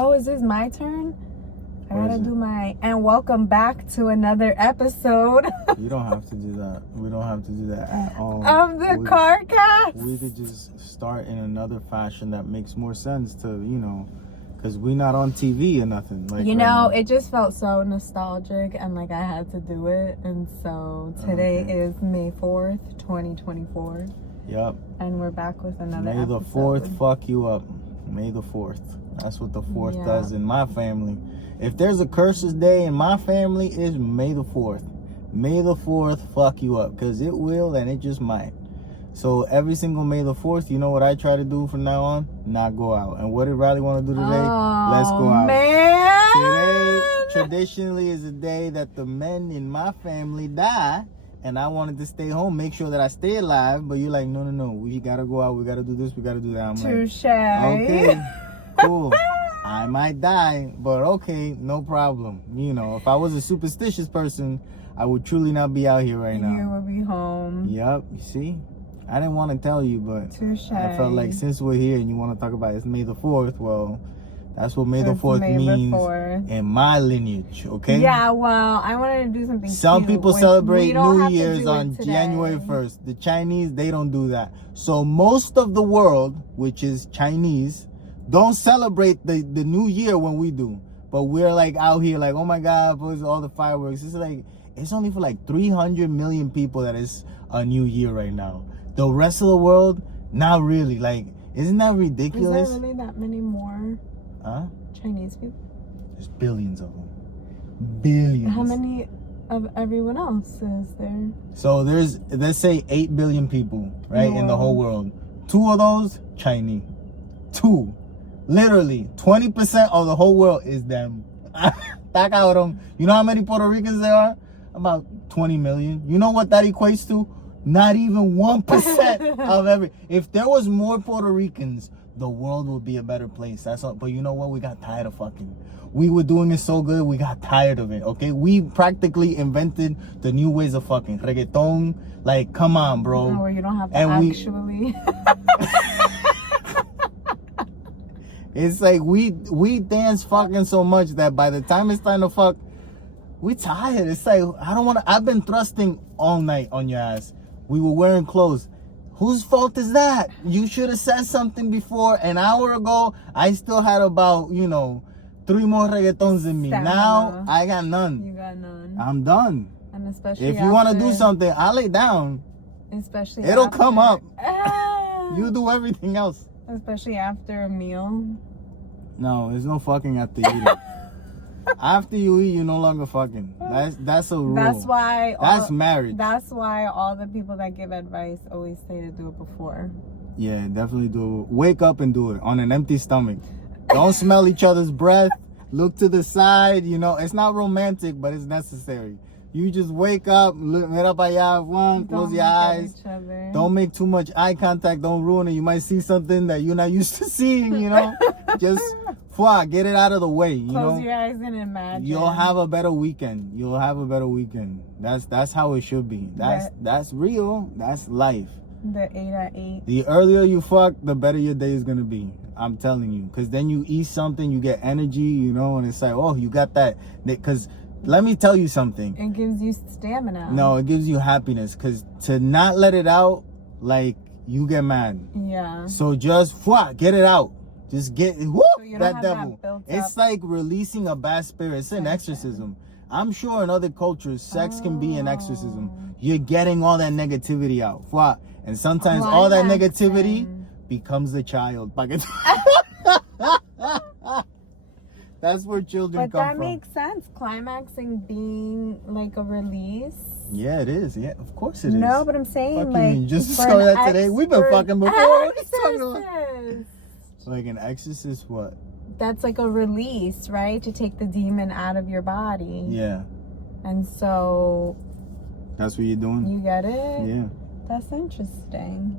Oh, is this my turn? I Or gotta is it? do my... And welcome back to another episode You don't have to do that. We don't have to do that at all. of the CarCast. We could just start in another fashion that makes more sense to, because we're not on TV or nothing. Like You right know, now. it just felt so nostalgic and like I had to do it. And so today is May 4th, 2024. Yep. And we're back with another May the episode. 4th fuck you up. May the 4th. That's what the 4th Yeah. does in my family. If there's a curses day in my family, it's May the 4th. May the 4th fuck you up, because it will and it just might. So every single May the 4th, you know what I try to do from now on? Not go out. And what did Rali want to do today? Oh, Let's go out. Man. Today, traditionally, is a day that the men in my family die. And I wanted to stay home, make sure that I stay alive. But you're like, no. We got to go out. We got to do this. We got to do that. I'm Touche. like, okay, cool. I might die, but okay, no problem. If I was a superstitious person, I would truly not be out here right now. You will be home. Yep, you see? I didn't want to tell you, but Touche. I felt like since we're here and you want to talk about it's May the 4th, well, that's what May the 4th May the means 4th. in my lineage, okay? Yeah, well, I wanted to do something Some cute, people which celebrate we don't New have to Year's do it on today. January 1st. The Chinese, they don't do that. So most of the world, which is Chinese, don't celebrate the New Year when we do. But we're like out here like, oh my God, what's all the fireworks? It's only for like 300 million people that is a New Year right now. The rest of the world, not really. Like, isn't that ridiculous? Is there really that many more Chinese people? There's billions of them. Billions. How many of everyone else is there? So there's, let's say 8 billion people, right, in the whole world. 2 of those, Chinese. 2. Literally, 20% of the whole world is them. You know how many Puerto Ricans there are? About 20 million. You know what that equates to? Not even 1% of every. If there was more Puerto Ricans, the world would be a better place. That's all. But you know what? We got tired of fucking. We were doing it so good, we got tired of it, okay? We practically invented the new ways of fucking. Reggaeton, like, come on, bro. No, where you don't have to And actually... It's like we dance fucking so much that by the time it's time to fuck, we tired. It's like, I don't want to. I've been thrusting all night on your ass. We were wearing clothes. Whose fault is that? You should have said something before. An hour ago, I still had about, 3 more reggaetons in me. Now, I got none. You got none. I'm done. And especially If you want to do something, I'll lay down. Especially It'll come up. Ah. You do everything else. Especially after a meal. No, there's no fucking after you eat. After you eat, you're no longer fucking. That's a rule. That's why. That's marriage. That's why all the people that give advice always say to do it before. Yeah, definitely do it. Wake up and do it on an empty stomach. Don't smell each other's breath. Look to the side. It's not romantic, but it's necessary. You just wake up, mira para allá, close your eyes. Don't make too much eye contact. Don't ruin it. You might see something that you're not used to seeing, Just get it out of the way, Close your eyes and imagine. You'll have a better weekend. That's how it should be. That's real. That's life. The 8 at 8. The earlier you fuck, the better your day is gonna be. I'm telling you. Because then you eat something, you get energy, and it's like, oh, you got that. Because let me tell you something. It gives you stamina. No, it gives you happiness. Because to not let it out, like, you get mad. Yeah. So just get it out. Just get that devil. It's like releasing a bad spirit. It's an exorcism. I'm sure in other cultures, sex can be an exorcism. You're getting all that negativity out. And sometimes all that negativity becomes a child. That's where children come from. But that makes sense. Climaxing being like a release. Yeah, it is. Yeah, of course it is. No, but I'm saying fucking just discovered that today. We've been fucking before. Exorcist. Like an exorcist, what? That's like a release, right? To take the demon out of your body. Yeah. And so... That's what you're doing? You get it? Yeah. That's interesting.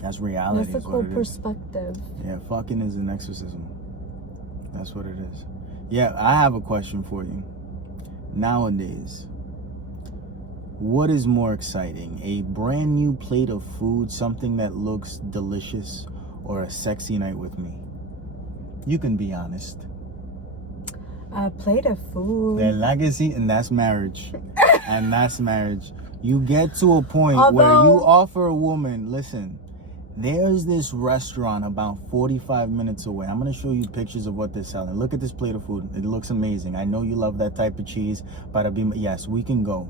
That's reality. That's a cool perspective. Yeah, fucking is an exorcism. That's what it is. Yeah, I have a question for you. Nowadays, what is more exciting? A brand new plate of food, something that looks delicious, or a sexy night with me? You can be honest. A plate of food. The legacy, and that's marriage. And that's marriage. You get to a point where you offer a woman, listen, there's this restaurant about 45 minutes away. I'm going to show you pictures of what they're selling. Look at this plate of food. It looks amazing. I know you love that type of cheese. Yes, we can go.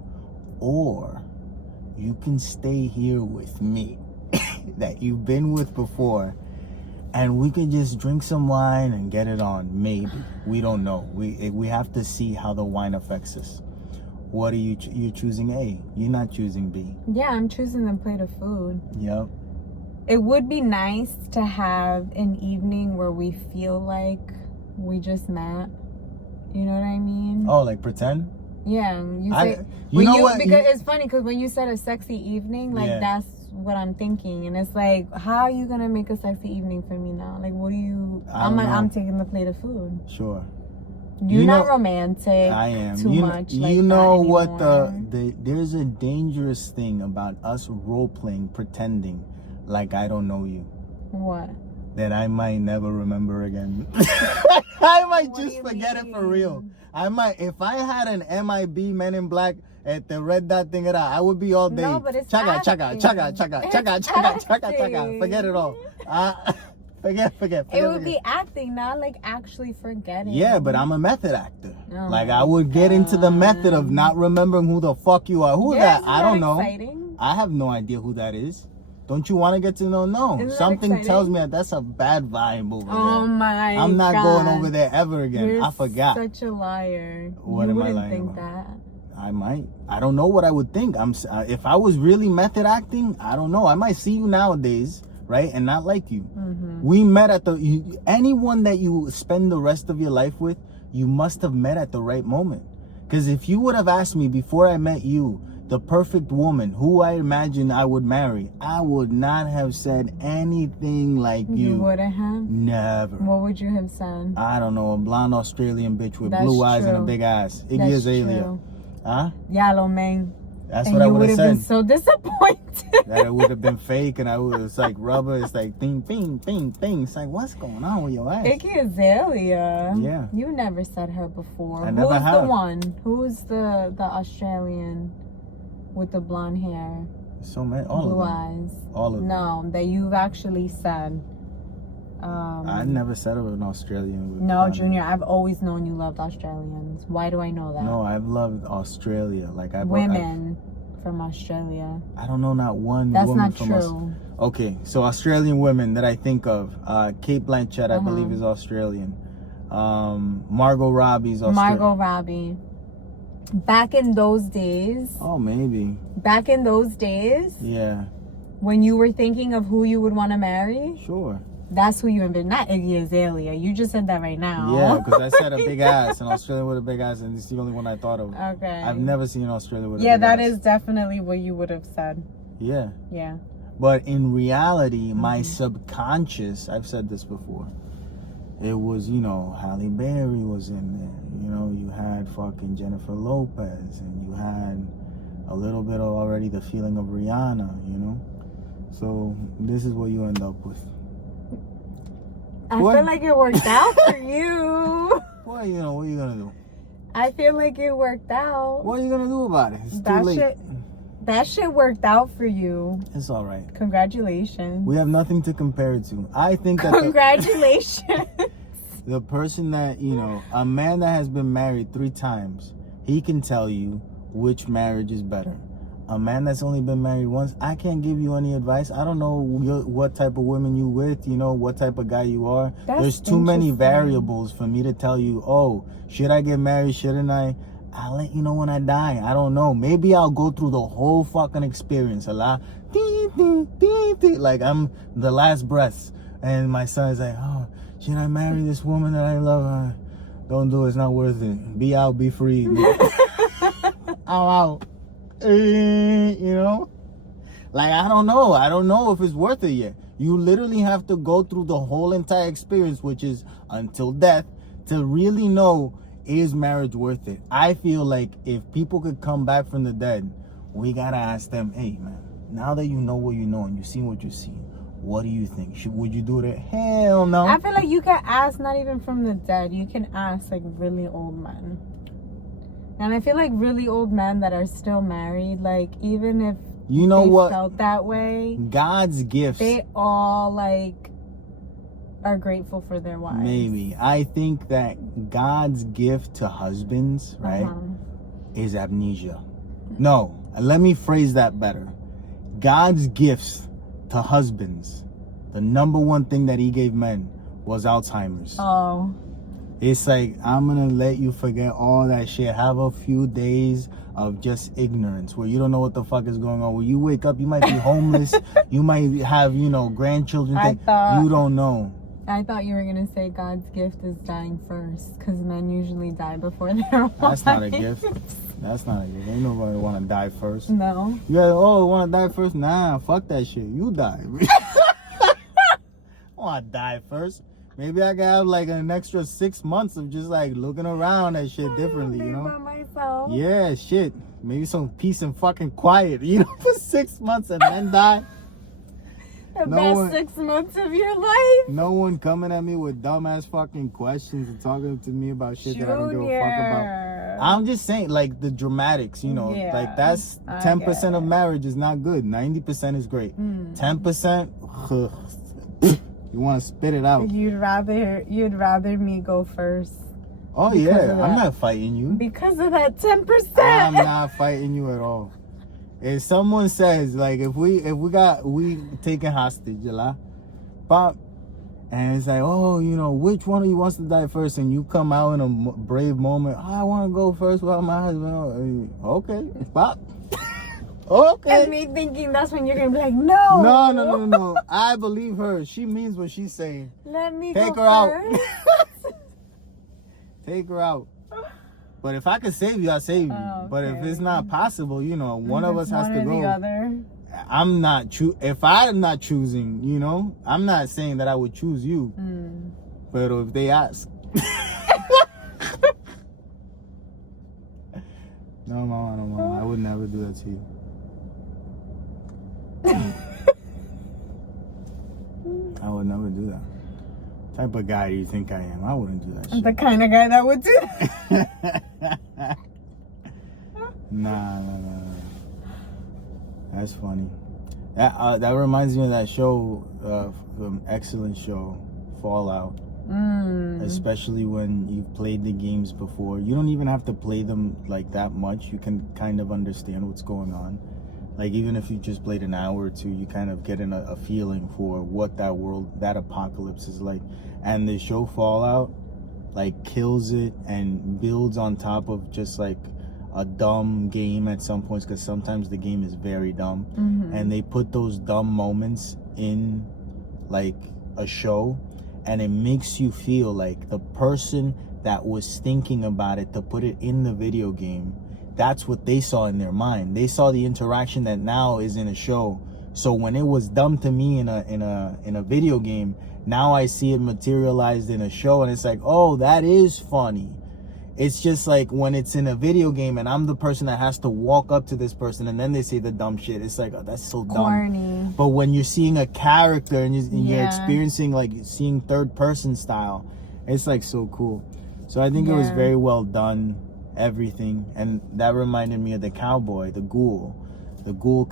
Or you can stay here with me that you've been with before. And we can just drink some wine and get it on. Maybe. We don't know. We have to see how the wine affects us. What are you're choosing A? You're not choosing B. Yeah, I'm choosing the plate of food. Yep. It would be nice to have an evening where we feel like we just met. You know what I mean? Oh, like pretend? Yeah. You know what? Because it's funny because when you said a sexy evening, like that's what I'm thinking, and it's like, how are you gonna make a sexy evening for me now? Like, what do you? I'm taking the plate of food. Sure. You're not romantic. I am. Too much. You know what there's a dangerous thing about us role playing, pretending like I don't know you. What? That I might never remember again. I might just forget it for real. I might, if I had an MIB Men in Black at the red dot thing, I would be all day. No, but it's chaga. Forget it all. Forget. It would be acting, not like actually forgetting. Yeah, but I'm a method actor. Oh, like I would get into the method of not remembering who the fuck you are. Who that? I don't know. Exciting? I have no idea who that is. Don't you want to get to know? No. Something tells me that's a bad vibe over there. Oh my God. I'm not going over there ever again. You're I forgot. Such a liar. What you am I wouldn't lying think about? that. I might. I don't know what I would think. If I was really method acting, I don't know. I might see you nowadays, right, and not like you. Mm-hmm. We met at anyone that you spend the rest of your life with, you must have met at the right moment. Because if you would have asked me before I met you, the perfect woman who I imagine I would marry, I would not have said anything like you. You wouldn't have? Never. What would you have said? I don't know, a blonde Australian bitch with blue eyes and a big ass. Iggy Azalea. Huh? Yellow man. That's what I would have said. You would have been so disappointed. That it would have been fake, and it's like rubber. It's like ding, ding, ding, ding. It's like, what's going on with your ass? Iggy Azalea. Yeah. You never said her before. I never have. Who's the one? Who's the Australian with the blonde hair? So many. All blue of them. eyes. All of them. No, that you've actually said. I never said it was an Australian. No, Junior, I've always known you loved Australians. Why do I know that? No, I've loved Australia. Like women from Australia. I don't know not one That's woman not from true. Okay, so Australian women that I think of, Kate Blanchett, I believe, is Australian. Margot Robbie's Australian. Margot Robbie. Back in those days. Oh, maybe. Back in those days. Yeah. When you were thinking of who you would want to marry. Sure. That's who you envisioned, not Iggy Azalea. You just said that right now. Yeah, because I said a big ass, an Australian with a big ass, and it's the only one I thought of. Okay. I've never seen an Australian with a big ass. Yeah, that is definitely what you would have said. Yeah. Yeah. But in reality, my subconscious, I've said this before, it was, Halle Berry was in there. You had fucking Jennifer Lopez, and you had a little bit of already the feeling of Rihanna, So this is what you end up with. I feel like it worked out for you. Well, what are you gonna do? I feel like it worked out. What are you gonna do about it? It's too late. That shit worked out for you. It's all right. Congratulations. We have nothing to compare it to. I think that congratulations. The person that, a man that has been married 3 times, he can tell you which marriage is better. A man that's only been married once, I can't give you any advice. I don't know what type of women you with, what type of guy you are. There's too many variables for me to tell you, oh, should I get married? Shouldn't I? I'll let you know when I die. I don't know. Maybe I'll go through the whole fucking experience. A lot. Like I'm the last breaths. And my son's like, oh, should I marry this woman that I love? Don't do it. It's not worth it. Be out, be free. I'm out. Like I don't know if it's worth it yet. You literally have to go through the whole entire experience, which is until death, to really know, is marriage worth it? I feel like if people could come back from the dead, we gotta ask them, hey man, now that you know what you know and you've seen what you've seen, What do you think? Would you do it? Hell no. I feel like you can ask not even from the dead. You can ask like really old men. And I feel like really old men that are still married, like even if you know they what felt that way, God's gifts, they all like are grateful for their wives. Maybe. I think that God's gift to husbands, right, is amnesia. No, let me phrase that better. God's gifts to husbands, the number one thing that he gave men was Alzheimer's. Oh. It's like, I'm gonna let you forget all that shit. Have a few days of just ignorance where you don't know what the fuck is going on. When you wake up, you might be homeless. You might have, grandchildren. You don't know. I thought you were gonna say God's gift is dying first, because men usually die before their wives. That's not a gift. That's not a gift. Ain't nobody want to die first. No. You guys, want to die first? Nah, fuck that shit. You die. I want to die first. Maybe I can have like an extra 6 months of just like looking around at shit differently, by myself. Yeah, shit. Maybe some peace and fucking quiet, for 6 months and then die. The best 6 months of your life. No one coming at me with dumbass fucking questions and talking to me about shit that I don't give a fuck about. I'm just saying, like, the dramatics, like that's 10% of marriage is not good. 90% is great. 10%, you want to spit it out. You'd rather me go first. Oh yeah, I'm not fighting you. Because of that 10%. I'm not fighting you at all. If someone says, like, if we taken hostage, pop, and it's like, which one of you wants to die first? And you come out in a brave moment, I want to go first without my husband. Okay, pop. Okay. And me thinking that's when you're going to be like, no. No. I believe her. She means what she's saying. Let me take go her first. out. Take her out. But if I could save you, I'll save you. Oh, okay. But if it's not possible, one of us has to go. The other. I'm not if I'm not choosing, I'm not saying that I would choose you. But if they ask. No, mama. I would never do that to you. I would never do that. Type of guy you think I am? I wouldn't do that shit. The kind of guy that would do that. Nah. That's funny. That reminds me of that show, excellent show, Fallout. Especially when you've played the games before. You don't even have to play them like that much. You can kind of understand what's going on. Like, even if you just played an hour or two, you kind of get a feeling for what that world, that apocalypse is like. And the show Fallout, like, kills it and builds on top of just, like, a dumb game at some points, because sometimes the game is very dumb. And they put those dumb moments in, like, a show, and it makes you feel like the person that was thinking about it to put it in the video game, that's what they saw in their mind. They saw the interaction that now is in a show. So when it was dumb to me in a video game, now I see it materialized in a show, and it's like, oh, that is funny. It's just like when it's in a video game and I'm the person that has to walk up to this person and then they say the dumb shit. It's like, oh, that's so corny. Dumb. But when you're seeing a character and you're experiencing, like, seeing third person style, it's like so cool. So I think it was very well done, everything. And that reminded me of the cowboy, the ghoul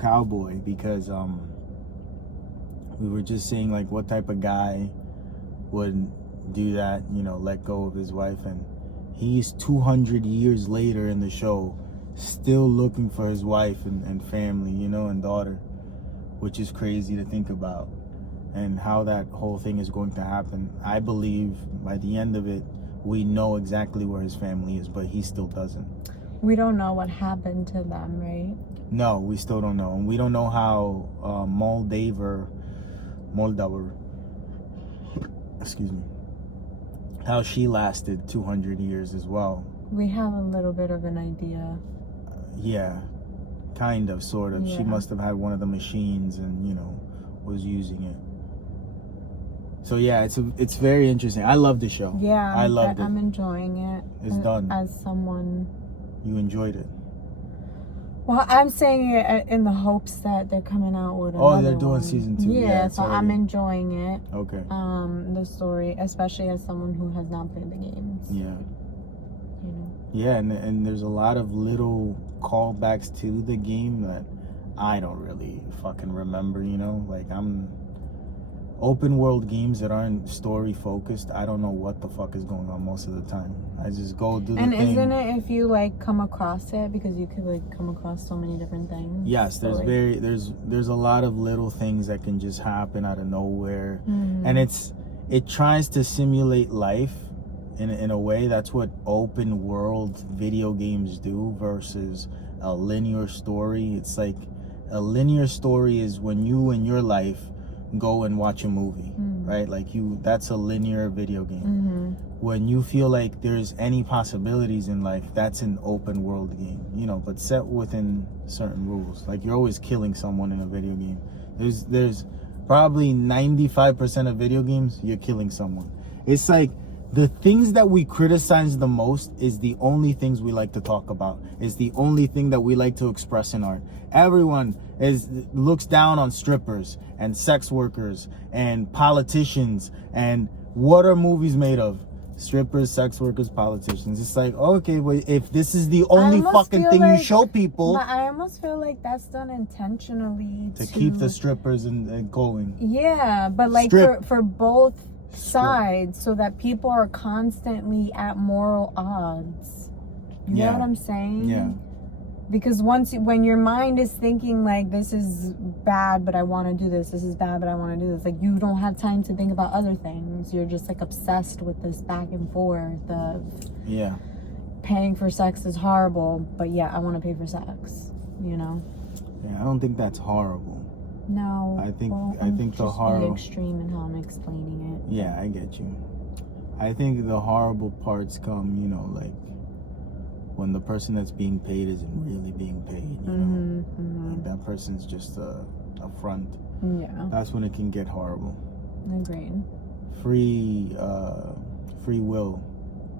cowboy, because we were just saying, like, what type of guy would do that, let go of his wife. And he's 200 years later in the show still looking for his wife and family, and daughter, which is crazy to think about, and how that whole thing is going to happen. I believe by the end of it, we know exactly where his family is, but he still doesn't. We don't know what happened to them, right? No, we still don't know. And we don't know how Moldaver, excuse me, how she lasted 200 years as well. We have a little bit of an idea. Yeah, kind of, sort of. She must have had one of the machines and, was using it. So yeah, it's very interesting. I love the show. Yeah, I loved it. I'm enjoying it. It's done. As someone. You enjoyed it. Well, I'm saying it in the hopes that they're coming out with another Oh, they're doing one. season 2. Yeah, so I'm enjoying it. Okay. The story, especially as someone who has not played the games. Yeah. You know. Yeah, and there's a lot of little callbacks to the game that I don't really fucking remember, you know? Like, I'm... Open world games that aren't story focused, I don't know what the fuck is going on most of the time. I just go do the thing. And isn't it if you like come across it, because you could like come across so many different things? Yes, so, there's a lot of little things that can just happen out of nowhere. And it tries to simulate life in a way. That's what open world video games do versus a linear story. It's like a linear story is when you in your life go and watch a movie, right? Like that's a linear video game. When you feel like there's any possibilities in life, that's an open world game, you know, but set within certain rules. Like you're always killing someone in a video game. There's probably 95% of video games you're killing someone. It's like the things that we criticize the most is the only things we like to talk about. Is the only thing that we like to express in art. Everyone looks down on strippers and sex workers and politicians. And what are movies made of? Strippers, sex workers, politicians. It's like, okay, wait, if this is the only fucking thing you show people. But I almost feel like that's done intentionally to keep the strippers and going. Yeah, but like for both sides, so that people are constantly at moral odds. You know what I'm saying? Yeah. Because when your mind is thinking like, this is bad but I want to do this is bad but I want to do this, like you don't have time to think about other things. You're just like obsessed with this back and forth of paying for sex is horrible, but yeah, I want to pay for sex, you know? Yeah, I don't think that's horrible. No, I think the horrible extreme in how I'm explaining it. Yeah, I get you. I think the horrible parts come, you know, like when the person that's being paid isn't really being paid, you know, and that person's just a front. Yeah, that's when it can get horrible. Agreed. Free will,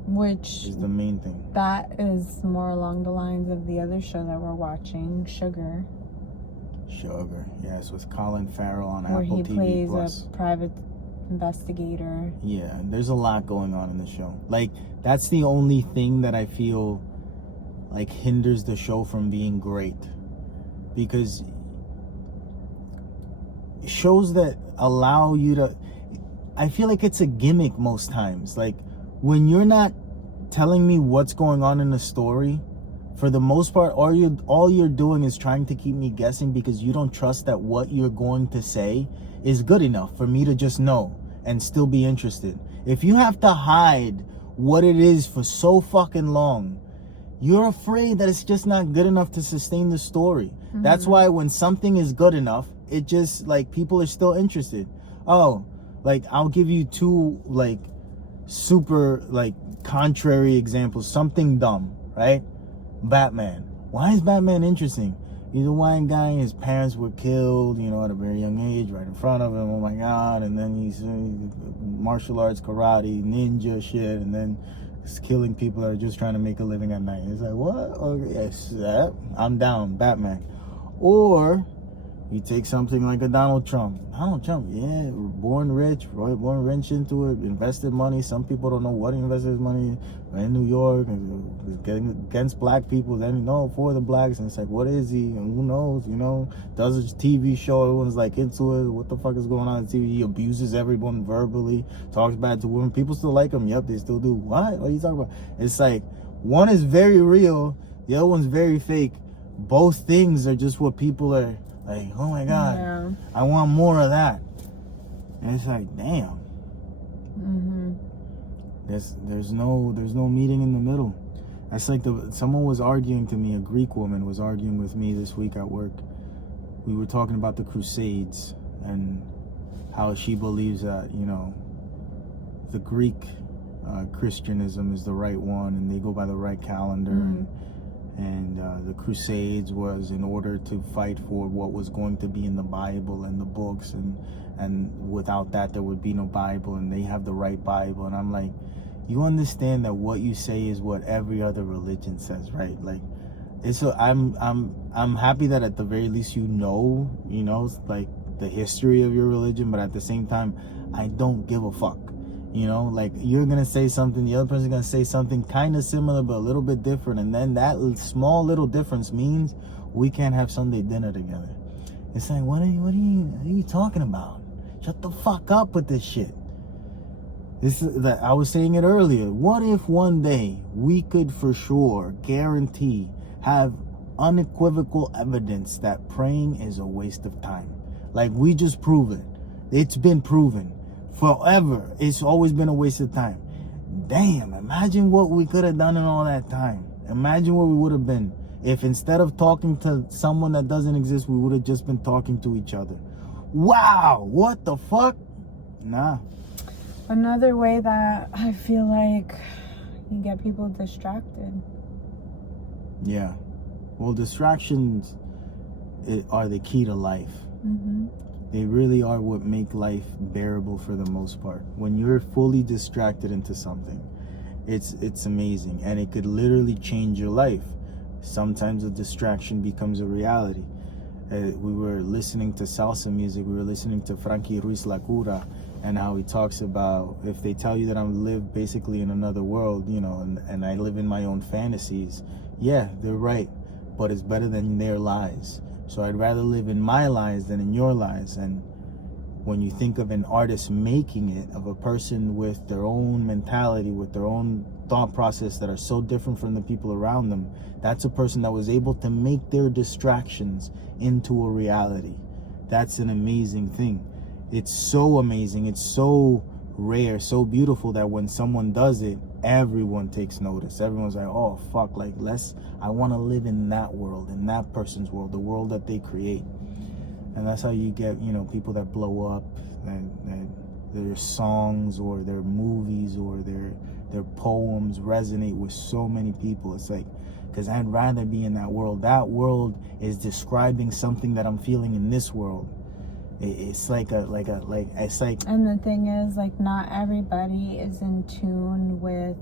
which is the main thing. That is more along the lines of the other show that we're watching, Sugar, yes, with Colin Farrell on where Apple TV+. Where he plays a private investigator. Yeah, there's a lot going on in the show. Like, that's the only thing that I feel like hinders the show from being great. Because shows that allow you to... I feel like it's a gimmick most times. Like, when you're not telling me what's going on in the story... For the most part, all you're doing is trying to keep me guessing because you don't trust that what you're going to say is good enough for me to just know and still be interested. If you have to hide what it is for so fucking long, you're afraid that it's just not good enough to sustain the story. That's why when something is good enough, it just, like, people are still interested. Oh, like, I'll give you two, like, super, like, contrary examples. Something dumb, right? Batman. Why is Batman interesting? He's a white guy, his parents were killed, you know, at a very young age, right in front of him, oh my god, and then he's martial arts, karate, ninja shit, and then he's killing people that are just trying to make a living at night. It's like, what? Okay, yes, I'm down, Batman. Or you take something like a Donald Trump. Donald Trump, yeah, born rich into it, invested money. Some people don't know what he invested his money in New York, and getting against black people, then for the blacks, and it's like, what is he? And who knows, you know? Does a TV show, everyone's like into it. What the fuck is going on TV? He abuses everyone verbally, talks bad to women. People still like him. Yep, they still do. What are you talking about? It's like, one is very real, the other one's very fake. Both things are just what people are like, oh my god, I want more of that. And it's like, damn. There's no meeting in the middle. That's like someone was arguing to me, a Greek woman was arguing with me this week at work. We were talking about the Crusades and how she believes that, you know, the Greek Christianism is the right one and they go by the right calendar. And the Crusades was in order to fight for what was going to be in the Bible and the books, and without that there would be no Bible, and they have the right Bible. And I'm like, you understand that what you say is what every other religion says, right? Like, I'm happy that at the very least you know like the history of your religion, but at the same time I don't give a fuck. Like you're gonna say something, the other person's gonna say something kind of similar but a little bit different, and then that small little difference means we can't have Sunday dinner together. It's like, what are you talking about? Shut the fuck up with this shit. This is that I was saying it earlier. What if one day we could for sure guarantee, have unequivocal evidence that praying is a waste of time? Like we just prove it. It's been proven forever. It's always been a waste of time. Damn, imagine what we could have done in all that time. Imagine where we would have been if instead of talking to someone that doesn't exist, we would have just been talking to each other. Wow, what the fuck? Nah. Another way that I feel like you get people distracted. Yeah. Well, distractions are the key to life. Mm-hmm. They really are what make life bearable for the most part. When you're fully distracted into something, it's amazing, and it could literally change your life. Sometimes a distraction becomes a reality. We were listening to salsa music. We were listening to Frankie Ruiz La Cura, and how he talks about, if they tell you that I live basically in another world, and I live in my own fantasies, yeah, they're right, but it's better than their lies. So I'd rather live in my lies than in your lies. And when you think of an artist making it, of a person with their own mentality, with their own thought process that are so different from the people around them, that's a person that was able to make their distractions into a reality. That's an amazing thing. It's so amazing. It's so rare, so beautiful that when someone does it, everyone takes notice. Everyone's like, oh fuck, like I want to live in that world, in that person's world, the world that they create. And that's how you get, people that blow up, and their songs or their movies or their poems resonate with so many people. It's like, because I'd rather be in that world. That world is describing something that I'm feeling in this world. It's like it's like. And the thing is, like, not everybody is in tune with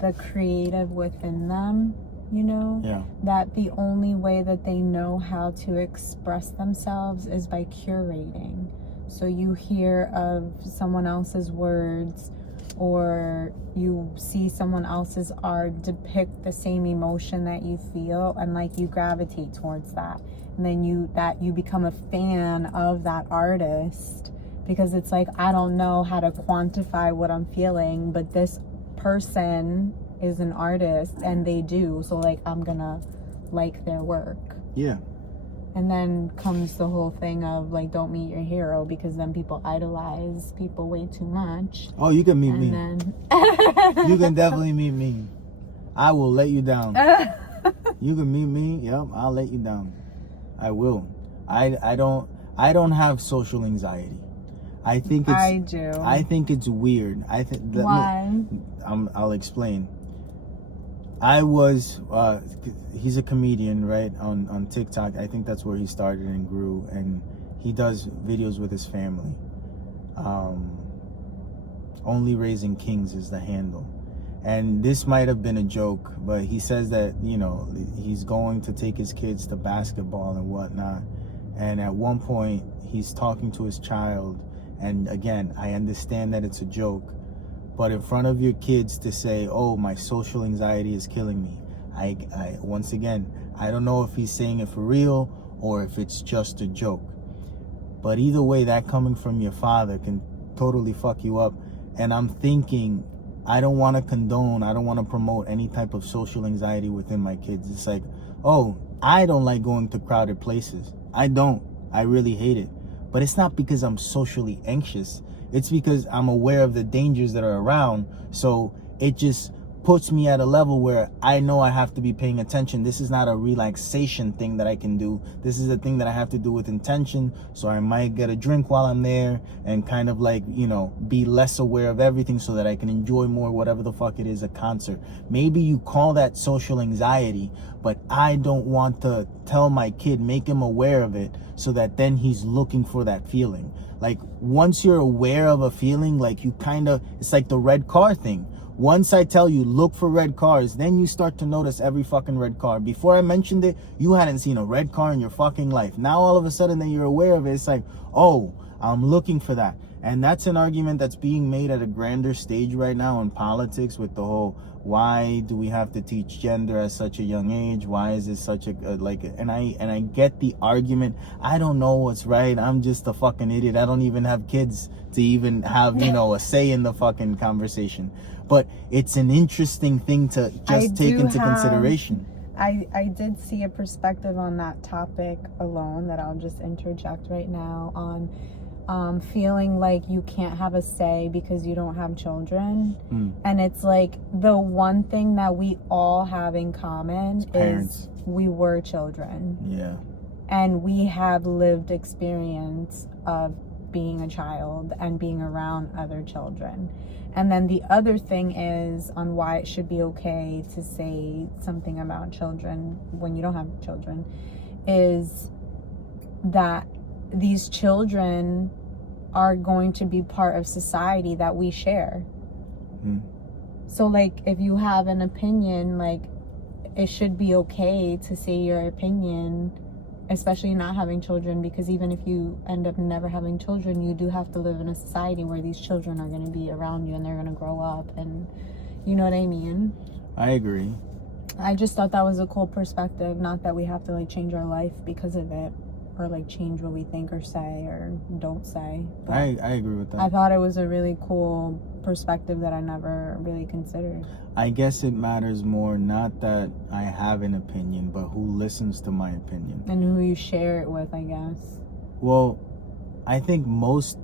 the creative within them. Yeah. That the only way that they know how to express themselves is by curating. So you hear of someone else's words, or you see someone else's art depict the same emotion that you feel, and like you gravitate towards that, and then you become a fan of that artist, because it's like, I don't know how to quantify what I'm feeling, but this person is an artist and they do, so like I'm gonna like their work. Yeah. And then comes the whole thing of like, don't meet your hero, because then people idolize people way too much. Oh, you can meet and me. Then... You can definitely meet me. I will let you down. You can meet me. Yep, I'll let you down. I will. I don't have social anxiety. I think it's. I do. I think it's weird. Why? I'll explain. I was, he's a comedian, right, on TikTok. I think that's where he started and grew, and he does videos with his family. Only Raising Kings is the handle. And this might have been a joke, but he says that, he's going to take his kids to basketball and whatnot. And at one point, he's talking to his child, and again, I understand that it's a joke, but in front of your kids to say, oh, my social anxiety is killing me. I once again, I don't know if he's saying it for real or if it's just a joke. But either way, that coming from your father can totally fuck you up. And I'm thinking, I don't want to condone, I don't want to promote any type of social anxiety within my kids. It's like, oh, I don't like going to crowded places. I don't. I really hate it. But it's not because I'm socially anxious. It's because I'm aware of the dangers that are around. So it just puts me at a level where I know I have to be paying attention. This is not a relaxation thing that I can do. This is a thing that I have to do with intention. So I might get a drink while I'm there and kind of like, be less aware of everything so that I can enjoy more whatever the fuck it is, a concert. Maybe you call that social anxiety, but I don't want to tell my kid, make him aware of it so that then he's looking for that feeling. Like once you're aware of a feeling, like it's like the red car thing. Once I tell you, look for red cars, then you start to notice every fucking red car. Before I mentioned it, you hadn't seen a red car in your fucking life. Now all of a sudden that you're aware of it, it's like, oh, I'm looking for that. And that's an argument that's being made at a grander stage right now in politics with the whole, why do we have to teach gender at such a young age? Why is this such a and I get the argument. I don't know what's right. I'm just a fucking idiot. I don't even have kids to even have, a say in the fucking conversation. But it's an interesting thing to just take into consideration. I did see a perspective on that topic alone that I'll just interject right now on feeling like you can't have a say because you don't have children. And it's like the one thing that we all have in common is we were children. Yeah. And we have lived experience of being a child and being around other children. And then the other thing is on why it should be okay to say something about children when you don't have children is that these children are going to be part of society that we share. So like if you have an opinion, like it should be okay to say your opinion, especially not having children, because even if you end up never having children, you do have to live in a society where these children are going to be around you and they're going to grow up, and you know what I mean? I agree. I just thought that was a cool perspective. Not that we have to like change our life because of it, or like change what we think or say or don't say. I agree with that. I thought it was a really cool perspective that I never really considered. I guess it matters more not that I have an opinion, but who listens to my opinion. And who you share it with, I guess. Well, I think most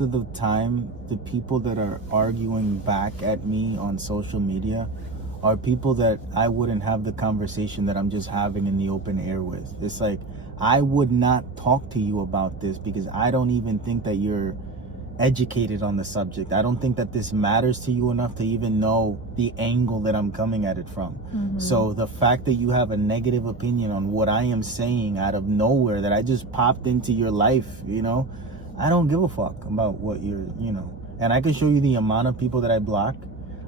of the time, the people that are arguing back at me on social media are people that I wouldn't have the conversation that I'm just having in the open air with. It's like, I would not talk to you about this because I don't even think that you're educated on the subject. I don't think that this matters to you enough to even know the angle that I'm coming at it from. So the fact that you have a negative opinion on what I am saying out of nowhere, that I just popped into your life, I don't give a fuck about what you're, and I can show you the amount of people that I block.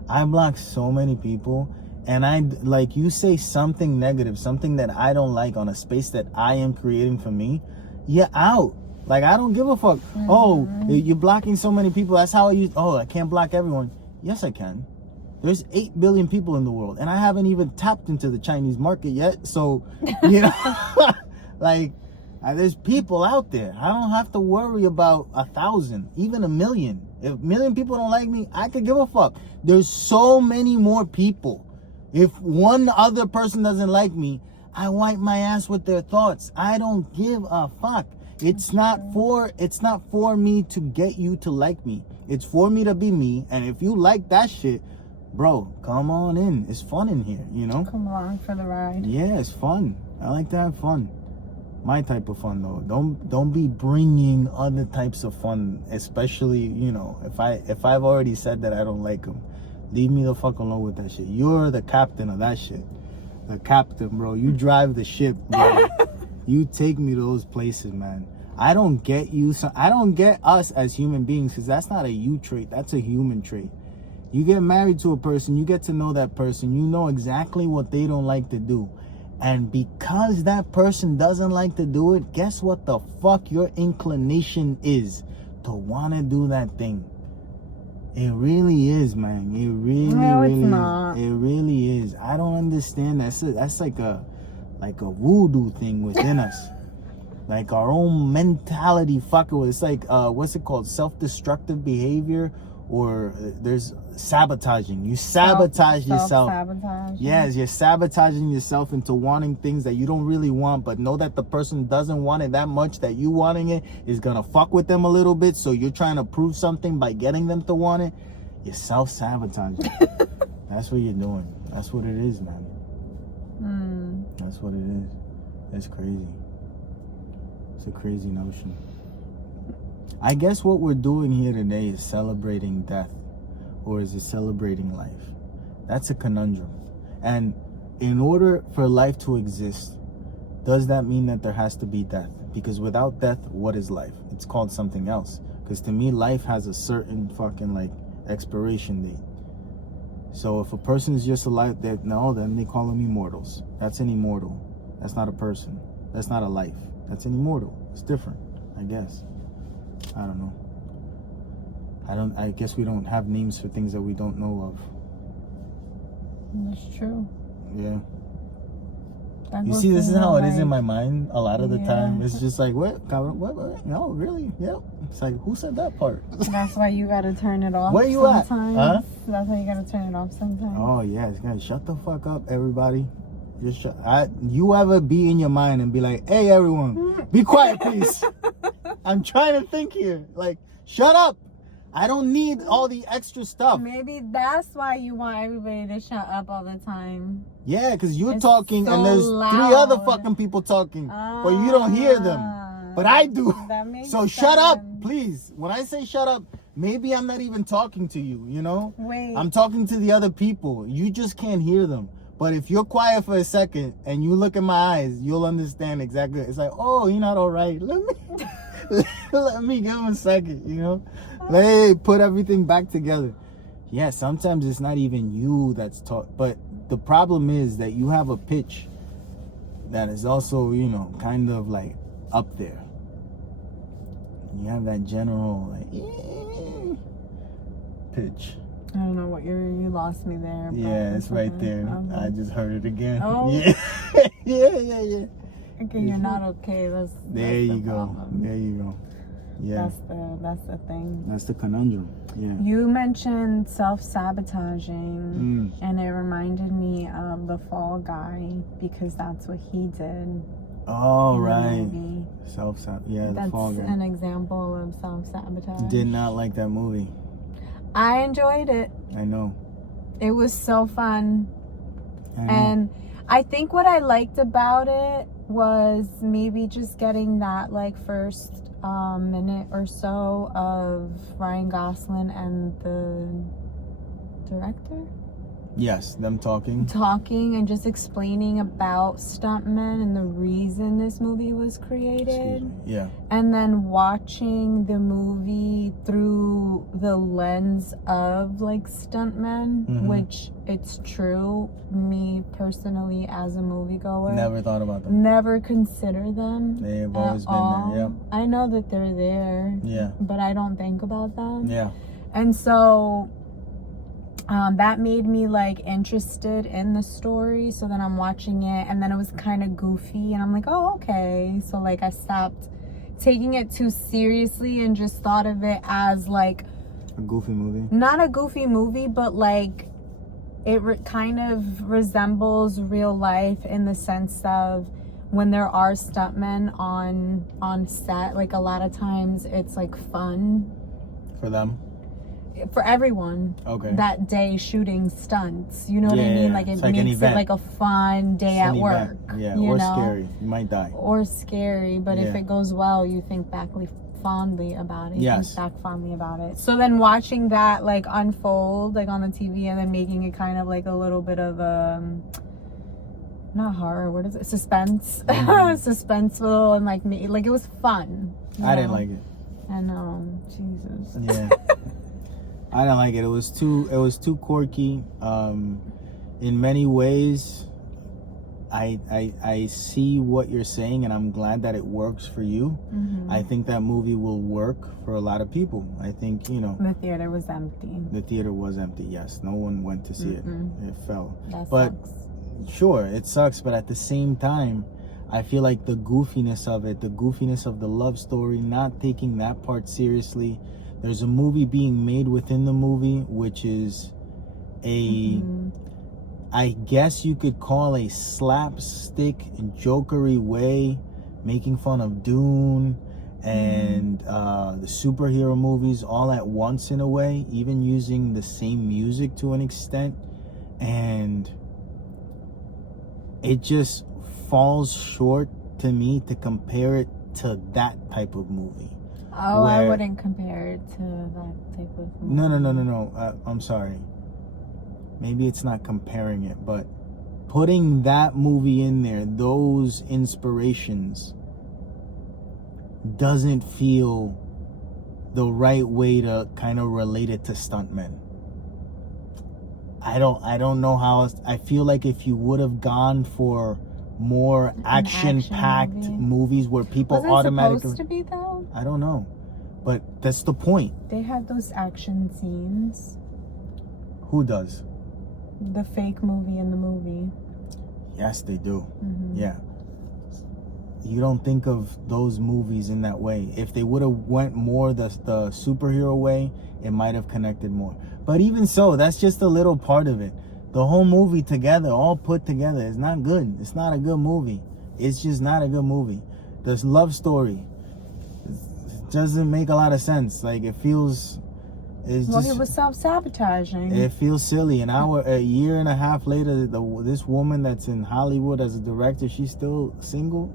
I block so many people. And like, you say something negative, something that I don't like on a space that I am creating for me, you're out. Like, I don't give a fuck. Oh, you're blocking so many people. That's how I can't block everyone. Yes, I can. There's 8 billion people in the world, and I haven't even tapped into the Chinese market yet. So, like, there's people out there. I don't have to worry about 1,000, even 1 million. If 1 million people don't like me, I could give a fuck. There's so many more people. If one other person doesn't like me, I wipe my ass with their thoughts. I don't give a fuck. It's not for me to get you to like me. It's for me to be me. And if you like that shit, bro, come on in. It's fun in here, Come along for the ride. Yeah, it's fun. I like to have fun. My type of fun, though. Don't be bringing other types of fun, especially, if I've already said that I don't like them. Leave me the fuck alone with that shit. You're the captain of that shit. The captain, bro. You drive the ship, bro. You take me to those places, man. I don't get you. So I don't get us as human beings, because that's not a you trait. That's a human trait. You get married to a person. You get to know that person. You know exactly what they don't like to do. And because that person doesn't like to do it, guess what the fuck your inclination is? To want to do that thing. It really is, man. It really it's not. It really is. I don't understand. That's like a voodoo thing within us. Like our own mentality it's like what's it called? Self-destructive behavior, or there's sabotaging. You sabotage yourself. Self-sabotage. Yes, you're sabotaging yourself into wanting things that you don't really want, but know that the person doesn't want it that much, that you wanting it is gonna fuck with them a little bit, so you're trying to prove something by getting them to want it. You're self-sabotaging. That's what you're doing. That's what it is, man. That's what it is. It's crazy. It's a crazy notion. I guess what we're doing here today is celebrating death, or is it celebrating life? That's a conundrum. And in order for life to exist, does that mean that there has to be death? Because without death, what is life? It's called something else. Because to me, life has a certain fucking expiration date. So if a person is just alive, then they call them immortals. That's an immortal. That's not a person. That's not a life. That's an immortal. It's different, I guess. I don't know. I guess we don't have names for things that we don't know of. That's true. Yeah. That You goes see, this to is how it is like- in my mind a lot of the Yeah. time. It's just like, what? No, really? Yep. It's like, who said that part? That's why you gotta turn it off. Where you at? sometimes. Huh? That's why you gotta turn it off sometimes. Oh, yeah. It's gonna shut the fuck up, everybody. Just you ever be in your mind and be like, hey, everyone, be quiet, please. I'm trying to think here. Like, shut up. I don't need all the extra stuff. Maybe that's why you want everybody to shut up all the time. Yeah, because you're It's talking so and there's loud. 3 other fucking people talking, but you don't hear them. But I do. That makes So shut up, sense. please. When I say shut up, maybe I'm not even talking to you, you know? Wait. I'm talking to the other people. You just can't hear them. But if you're quiet for a second and you look in my eyes, you'll understand exactly. It's like, oh, you're not all right. Let me give him a second, you know? Let me put everything back together. Yeah, sometimes it's not even you that's talking. But the problem is that you have a pitch that is also, you know, kind of like up there. You have that general like pitch. I don't know what you lost me there. but Yeah, it's right okay. there. Okay. I just heard it again. Oh. Yeah. yeah. Okay, you're not okay. That's There the you go. problem. There you go. Yeah. That's the thing. That's the conundrum. Yeah. You mentioned self-sabotaging, and it reminded me of the Fall Guy because that's what he did. Oh, in the right. movie. Yeah, the That's Fall Guy. an example of self-sabotage. Did not like that movie. I enjoyed it. I know. It was so fun. I know. And I think what I liked about it was maybe just getting that like first minute or so of Ryan Gosling and the director Yes, them talking. and just explaining about stuntmen and the reason this movie was Excuse created. me. Yeah. And then watching the movie through the lens of like stuntmen, which it's true. Me personally, as a moviegoer, Never thought about them. never consider them. They've at always been all. there. I know that they're there, Yeah. but I don't think about them. Yeah. And so that made me like interested in the story. So then I'm watching it, and then it was kind of goofy, and I'm like, oh, okay. So like I stopped taking it too seriously and just thought of it as like A goofy movie. not a goofy movie, but like it kind of resembles real life in the sense of when there are stuntmen on set, like a lot of times it's like fun For them. for everyone Okay. that day shooting stunts. You know what I Yeah, mean? Like it it's like an makes it event. like a fun day It's at an work. event. Yeah. you Or know? scary. You might die. Or scary, but if Yeah. it goes well, you think back fondly about it. Yes. Think back fondly about it. So then watching that like unfold like on the TV and then making it kind of like a little bit of not horror, what is it? Suspense. Suspenseful and like it was fun. I didn't like it. I know. Jesus. Yeah. I didn't like it. It was too quirky. In many ways, I see what you're saying, and I'm glad that it works for you. Mm-hmm. I think that movie will work for a lot of people. I think, you know, The theater was empty. the theater was empty. Yes, no one went to see it. It fell. That But sucks. sure, it sucks, but at the same time, I feel like the goofiness of it, the goofiness of the love story, not taking that part seriously. There's a movie being made within the movie, which is I guess you could call a slapstick and jokery way, making fun of Dune and the superhero movies all at once in a way, even using the same music to an extent. And it just falls short to me to compare it to that type of movie. Oh, I where- wouldn't compare it to that type of movie. No. I'm sorry. Maybe it's not comparing it, but putting that movie in there, those inspirations, doesn't feel the right way to kind of relate it to stuntmen. I don't know how else. I feel like if you would have gone for more action-packed movies where people automatically supposed to be though? I don't know, but that's the point. They have those action scenes. Who does? The fake movie and the movie. Yes, they do. Mm-hmm. Yeah. You don't think of those movies in that way. If they would have went more the superhero way, it might have connected more. But even so, that's just a little part of it. The whole movie together, all put together, is not good. It's not a good movie. It's just not a good movie. This love story, it doesn't make a lot of sense. Like, it feels... He was self-sabotaging. It feels silly. A year and a half later, this woman that's in Hollywood as a director, she's still single.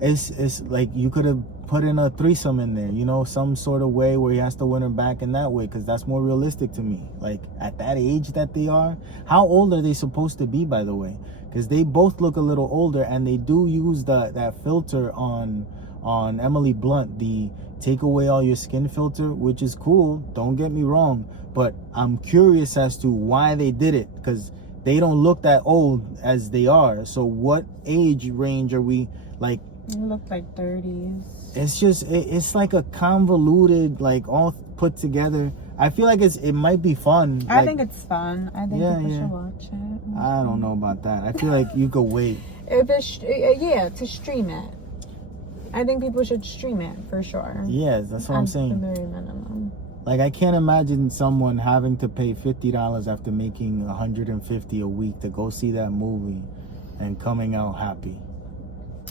It's like you could have put in a threesome in there, you know, some sort of way where he has to win her back in that way, because that's more realistic to me. Like, at that age that they are, how old are they supposed to be, by the way? Because they both look a little older, and they do use that filter on Emily Blunt, the take away all your skin filter, which is cool, don't get me wrong, but I'm curious as to why they did it, because they don't look that old as they are. So what age range are we, like? They look like 30s. It's just it's like a convoluted, like, all put together. I feel like it might be fun. I think it's fun. I think people should watch it. I don't know about that. I feel like you could wait. If it's to stream it. I think people should stream it for sure. Yes, that's what I'm saying. At the very minimum. Like, I can't imagine someone having to pay $50 after making $150 a week to go see that movie and coming out happy.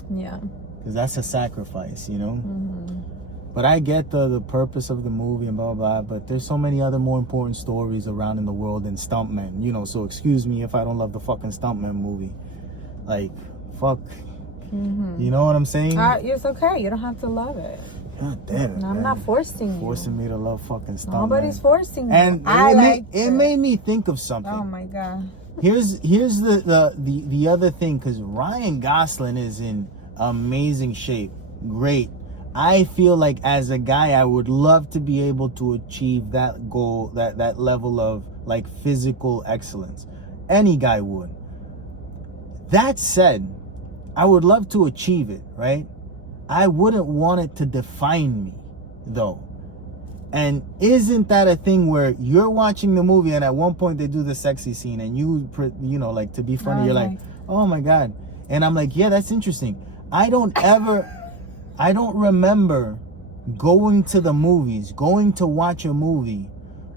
Yeah. Because that's a sacrifice, you know? Mm-hmm. But I get the purpose of the movie and blah, blah, blah. But there's so many other more important stories around in the world than Stuntman, you know? So excuse me if I don't love the fucking Stuntman movie. Like, fuck. Mm-hmm. You know what I'm saying? It's okay. You don't have to love it. God damn it, I'm not forcing you. Forcing me to love fucking Stuntman. Nobody's forcing you. And it made me think of something. Oh my God. Here's the other thing, because Ryan Gosling is in amazing shape. Great. I feel like as a guy, I would love to be able to achieve that goal, that level of, like, physical excellence. Any guy would. That said, I would love to achieve it, right? I wouldn't want it to define me, though. And isn't that a thing where you're watching the movie and at one point they do the sexy scene and you know, like, to be funny, you're like, oh my God. And I'm like, yeah, that's interesting. I don't remember going to the movies, going to watch a movie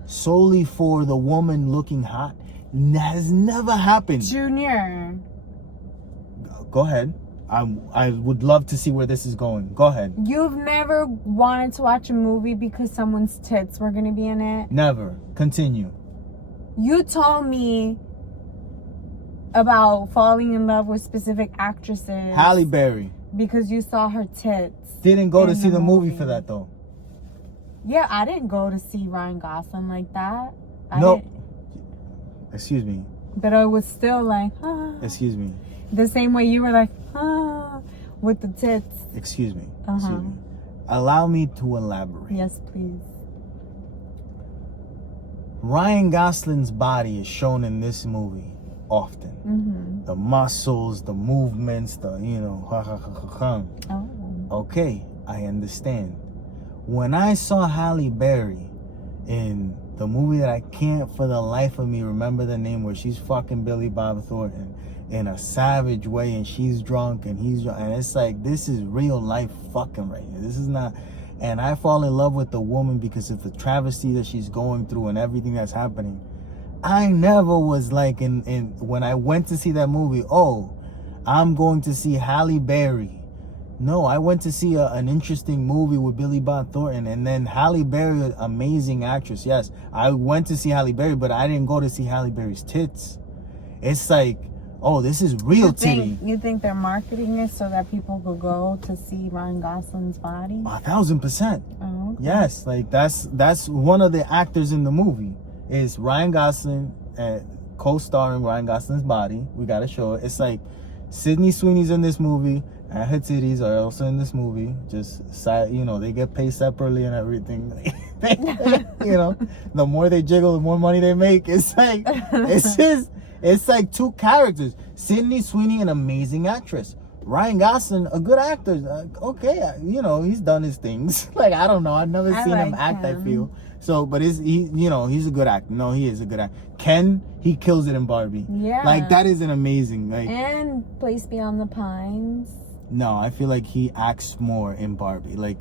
solely for the woman looking hot. That has never happened. Junior. Go ahead. I would love to see where this is going. Go ahead. You've never wanted to watch a movie because someone's tits were going to be in it? Never. Continue. You told me about falling in love with specific actresses. Halle Berry. Because you saw her tits. Didn't go to see the movie for that, though. Yeah, I didn't go to see Ryan Gosling like that. No. Excuse me. But I was still like, Excuse me. The same way you were like, with the tits. Excuse me. Excuse me. Allow me to elaborate. Yes, please. Ryan Gosling's body is shown in this movie often. Mm-hmm. The muscles, the movements, Okay, I understand. When I saw Halle Berry in the movie that I can't for the life of me remember the name, where she's fucking Billy Bob Thornton in a savage way, and she's drunk and he's drunk, and it's like, this is real life fucking right here. This is not. And I fall in love with the woman because of the travesty that she's going through and everything that's happening. I never was like, when I went to see that movie, oh, I'm going to see Halle Berry. No, I went to see an interesting movie with Billy Bob Thornton, and then Halle Berry, amazing actress. Yes, I went to see Halle Berry, but I didn't go to see Halle Berry's tits. It's like, oh, this is real titty. You think they're marketing it so that people could go to see Ryan Gosling's body? 1,000%. Oh, okay. Yes, like that's one of the actors in the movie is Ryan Gosling, co-starring Ryan Gosling's body. We gotta show it. It's like Sydney Sweeney's in this movie, and her titties are also in this movie. Just, you know, they get paid separately and everything. thing. You know, the more they jiggle, the more money they make. It's like two characters. Sydney Sweeney, an amazing actress. Ryan Gosling, a good actor. Okay, you know, he's done his things. Like, I don't know. I've never seen him act, I feel. So, but he's a good actor. No, he is a good actor. Ken, he kills it in Barbie. Yeah. Like, that is an amazing. Like, and Place Beyond the Pines. No, I feel like he acts more in Barbie. Like,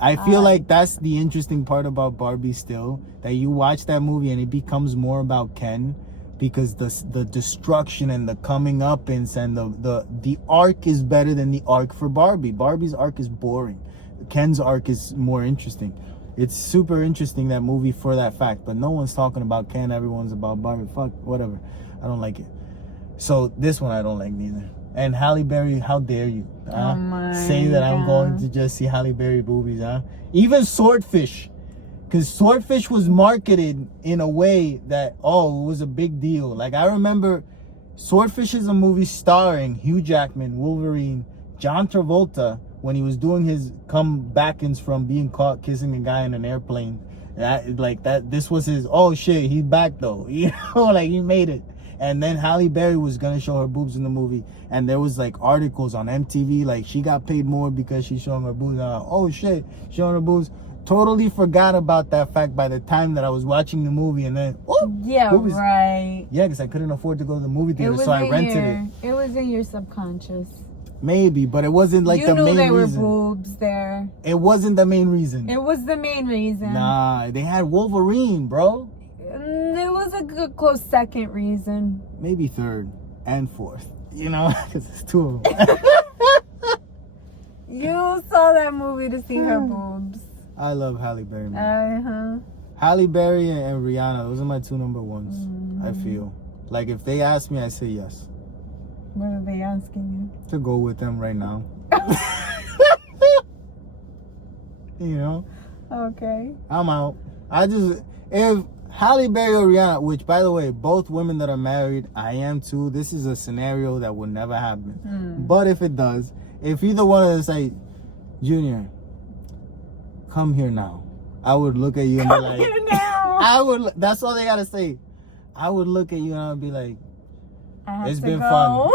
I feel like that's the interesting part about Barbie still. That you watch that movie and it becomes more about Ken. Because the destruction and the coming up and the arc is better than the arc for Barbie. Barbie's arc is boring. Ken's arc is more interesting. It's super interesting, that movie, for that fact. But no one's talking about Ken. Everyone's about Barbie. Fuck, whatever. I don't like it. So this one I don't like neither. And Halle Berry, how dare you say that I'm going to just see Halle Berry boobies, huh? Even Swordfish. Because Swordfish was marketed in a way that, it was a big deal. Like, I remember Swordfish is a movie starring Hugh Jackman, Wolverine, John Travolta, when he was doing his comebackings from being caught kissing a guy in an airplane. This was his, oh shit, he's back though. You know, like, he made it. And then Halle Berry was going to show her boobs in the movie. And there was, like, articles on MTV, like, she got paid more because she's showing her boobs. Oh shit, showing her boobs. Totally forgot about that fact by the time that I was watching the movie, and then movies. Right. Yeah, because I couldn't afford to go to the movie theater, so I rented it. It was in your subconscious. Maybe, but it wasn't like the main reason. You knew there were boobs there. It wasn't the main reason. It was the main reason. Nah, they had Wolverine, bro. It was a good close second reason. Maybe third and fourth. You know, because it's two of them. You saw that movie to see her boobs. I love Halle Berry, man. Halle Berry and Rihanna, those are my two number ones. I feel like if they ask me, I say yes. What are they asking you? To go with them right now. You know? Okay. I'm out. If Halle Berry or Rihanna, which, by the way, both women that are married, I am too. This is a scenario that will never happen. But if it does, if either one of us say, Junior, come here now, I would look at you and be like, that's all they gotta say. I would look at you and I would be like, it's been fun.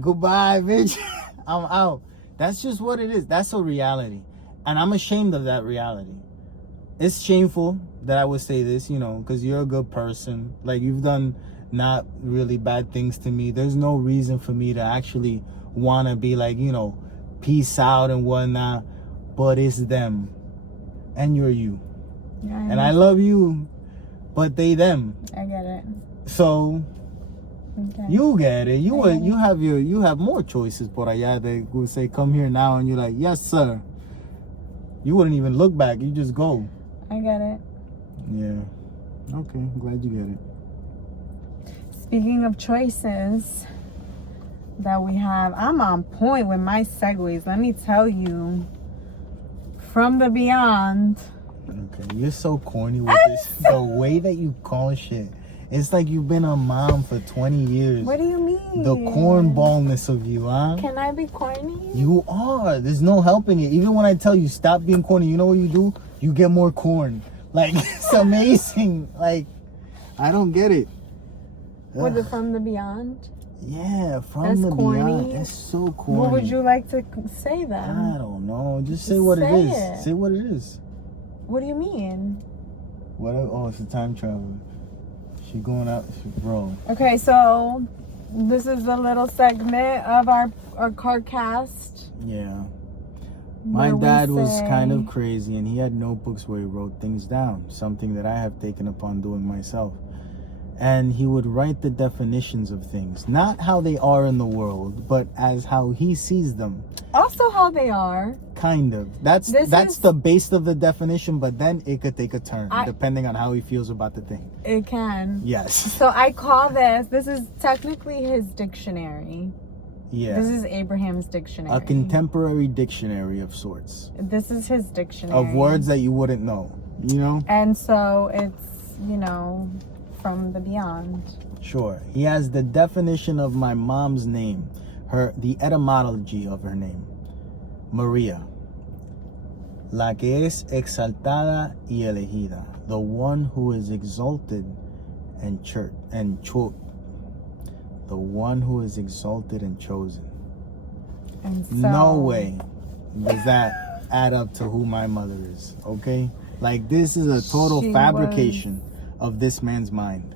Goodbye, bitch. I'm out. That's just what it is. That's a reality. And I'm ashamed of that reality. It's shameful that I would say this, you know, because you're a good person. Like, you've done not really bad things to me. There's no reason for me to actually want to be like, you know, peace out and whatnot. But it's them. And you're you. Yeah, and I love you. But they them. I get it. So you get it. You have more choices por allá. They will say, come here now, and you're like, yes, sir. You wouldn't even look back. You just go. I get it. Yeah. Okay. I'm glad you get it. Speaking of choices that we have, I'm on point with my segues. Let me tell you. From the beyond. Okay, you're so corny with this. The way that you call shit. It's like you've been a mom for 20 years. What do you mean? The cornballness of you, huh? Can I be corny? You are. There's no helping it. Even when I tell you stop being corny, you know what you do? You get more corn. Like, it's amazing. Like, I don't get it. Was it from the beyond? Yeah, from the beyond. That's so corny. What would you like to say then? I don't know. Just say what it is. Say what it is. What do you mean? What? Oh, it's a time traveler. She going out, bro. Okay, so this is a little segment of our CarCast. Yeah. My dad was kind of crazy, and he had notebooks where he wrote things down. Something that I have taken upon doing myself. And he would write the definitions of things, not how they are in the world, but as how he sees them. Also how they are. Kind of. That's the base of the definition, but then it could take a turn depending on how he feels about the thing. It can. Yes. So I call this is technically his dictionary. Yeah. This is Abraham's dictionary. A contemporary dictionary of sorts. This is his dictionary. Of words that you wouldn't know, you know? And so it's, you know, from the beyond. Sure. He has the definition of my mom's name, the etymology of her name, Maria. La que es exaltada y elegida. The one who is exalted and the one who is exalted and chosen. And so, no way does that add up to who my mother is, okay? Like, this is a total fabrication of this man's mind.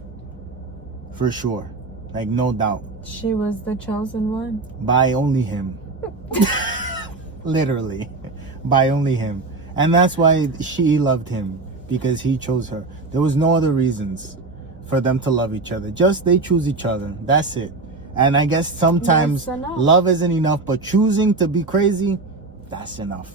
For sure. Like, no doubt. She was the chosen one. By only him. Literally. By only him. And that's why she loved him. Because he chose her. There was no other reasons for them to love each other. Just they choose each other. That's it. And I guess sometimes love isn't enough. But choosing to be crazy, that's enough.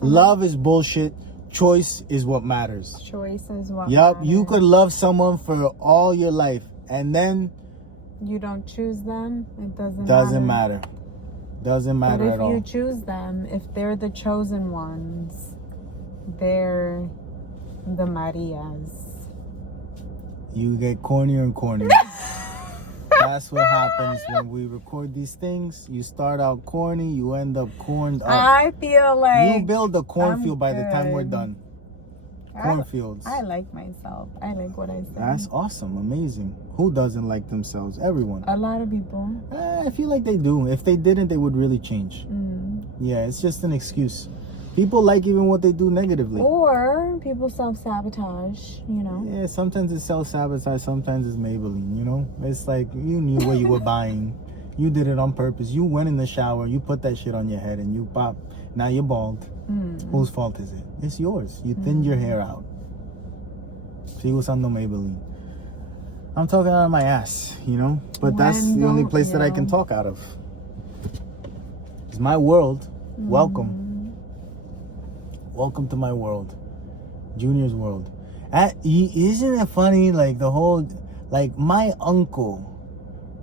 Love is bullshit. Choice is what matters. Choice is what matters. matters. You could love someone for all your life. And then you don't choose them, it doesn't matter. Doesn't matter at all. But if you choose them, if they're the chosen ones, they're the Marias. You get cornier and cornier. That's what happens when we record these things. You start out corny, you end up corned up. I feel like you build a cornfield by the time we're done. Cornfields. I like myself. I like what I say. That's awesome. Amazing. Who doesn't like themselves? Everyone. A lot of people. I feel like they do. If they didn't, they would really change. Yeah, it's just an excuse. People like even what they do negatively. Or people self-sabotage, you know. Yeah, sometimes it's self-sabotage, sometimes it's Maybelline, you know. It's like you knew what you were buying. You did it on purpose. You went in the shower, you put that shit on your head and you pop. Now you're bald. Whose fault is it? It's yours. You thinned your hair out. Sigo usando Maybelline. I'm talking out of my ass, you know. But that's the only place that I can talk out of. It's my world. Welcome. Welcome to my world. Junior's world. Isn't it funny, like the whole, like my uncle,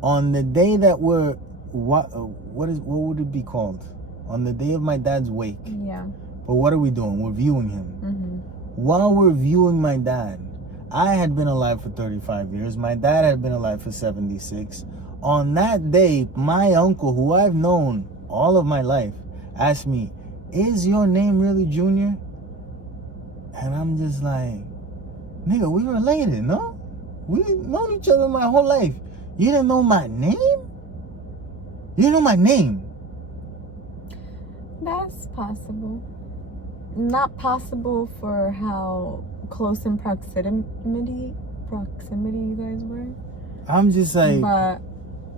on the day that what would it be called? On the day of my dad's wake. Yeah. But what are we doing? We're viewing him. While we're viewing my dad, I had been alive for 35 years. My dad had been alive for 76. On that day, my uncle, who I've known all of my life, asked me, "Is your name really Junior?" And I'm just like, nigga, we related, no? We've known each other my whole life. You didn't know my name? You didn't know my name? That's possible. Not possible for how close in proximity you guys were. I'm just like, but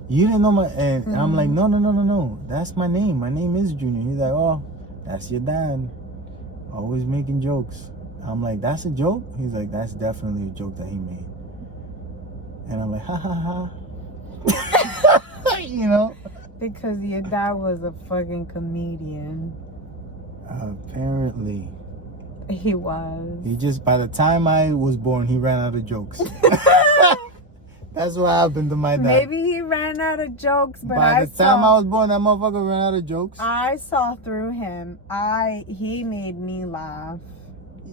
you didn't know my, and I'm like, no. That's my name. My name is Junior. He's like, oh, that's your dad. Always making jokes. I'm like, that's a joke? He's like, that's definitely a joke that he made. And I'm like, ha ha ha. You know? Because your dad was a fucking comedian. Apparently. He was. He just, by the time I was born, he ran out of jokes. That's what happened to my dad. Maybe he ran out of jokes, but by the time I was born, that motherfucker ran out of jokes. I saw through him. He made me laugh.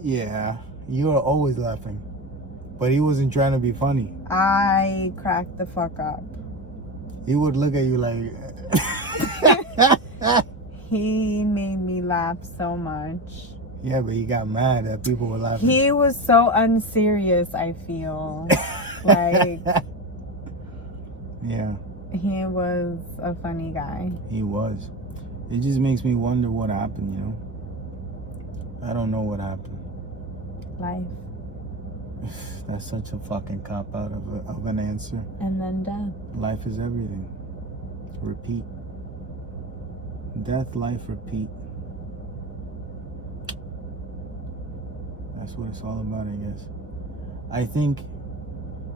Yeah, you were always laughing. But he wasn't trying to be funny. I cracked the fuck up. He would look at you like... He made me laugh so much. Yeah, but he got mad that people were laughing. He was so unserious, I feel. Like... Yeah. He was a funny guy. He was. It just makes me wonder what happened, you know? I don't know what happened. Life. That's such a fucking cop-out of an answer. And then death. Life is everything. Repeat. Death, life, repeat. That's what it's all about, I guess. I think